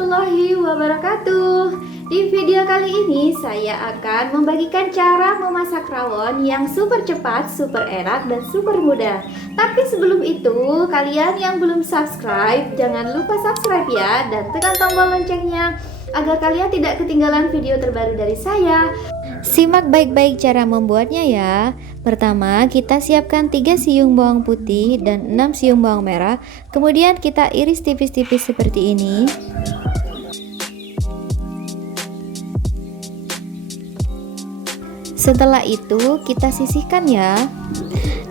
warahmatullahi wabarakatuh. Di video kali ini saya akan membagikan cara memasak rawon yang super cepat, super enak, dan super mudah. Tapi sebelum itu, kalian yang belum subscribe, jangan lupa subscribe ya, dan tekan tombol loncengnya agar kalian tidak ketinggalan video terbaru dari saya. Simak baik-baik cara membuatnya ya. Pertama, kita siapkan 3 siung bawang putih dan 6 siung bawang merah. Kemudian kita iris tipis-tipis seperti ini. Setelah itu kita sisihkan ya.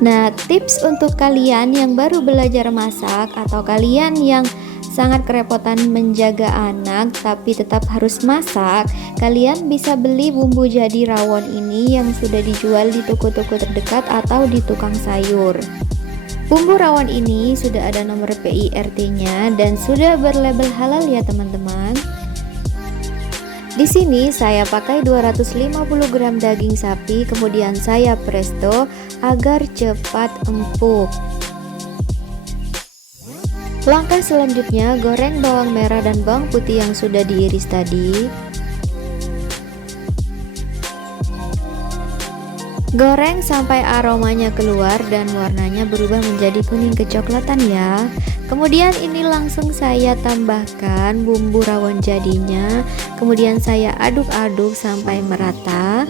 Nah, tips untuk kalian yang baru belajar masak atau kalian yang sangat kerepotan menjaga anak tapi tetap harus masak, kalian bisa beli bumbu jadi rawon ini yang sudah dijual di toko-toko terdekat atau di tukang sayur. Bumbu rawon ini sudah ada nomor PIRT-nya dan sudah berlabel halal ya teman-teman. Di sini saya pakai 250 gram daging sapi, kemudian saya presto agar cepat empuk. Langkah selanjutnya, goreng bawang merah dan bawang putih yang sudah diiris tadi. Goreng sampai aromanya keluar dan warnanya berubah menjadi kuning kecoklatan ya. Kemudian ini langsung saya tambahkan bumbu rawon jadinya. Kemudian saya aduk-aduk sampai merata.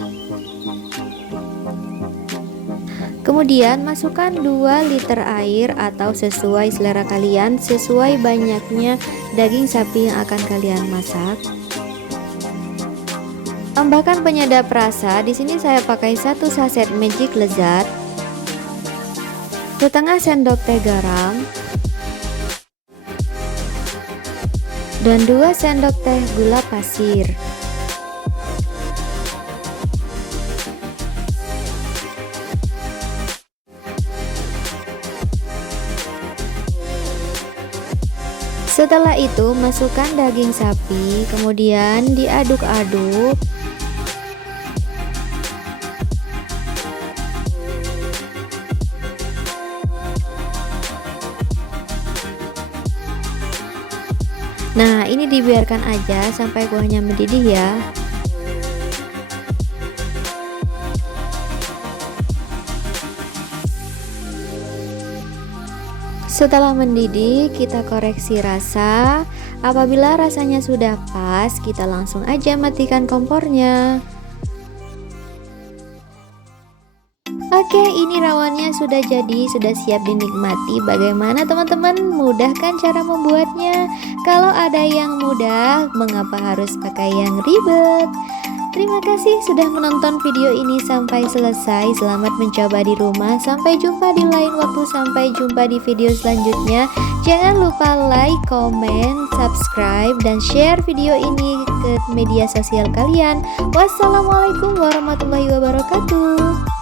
Kemudian masukkan 2 liter air atau sesuai selera kalian, sesuai banyaknya daging sapi yang akan kalian masak. Tambahkan penyedap rasa. Di sini saya pakai 1 saset Magic Lezat, setengah sendok teh garam, dan 2 sendok teh gula pasir. Setelah itu masukkan daging sapi, kemudian diaduk-aduk. Nah, ini dibiarkan aja sampai kuahnya mendidih ya. Setelah mendidih, kita koreksi rasa. Apabila rasanya sudah pas, kita langsung aja matikan kompornya. Oke, ini rawonnya sudah jadi, sudah siap dinikmati. Bagaimana teman-teman? Mudah kan cara membuatnya? Kalau ada yang mudah, mengapa harus pakai yang ribet? Terima kasih sudah menonton video ini sampai selesai. Selamat mencoba di rumah. Sampai jumpa di lain waktu. Sampai jumpa di video selanjutnya. Jangan lupa like, comment, subscribe, dan share video ini ke media sosial kalian. Wassalamualaikum warahmatullahi wabarakatuh.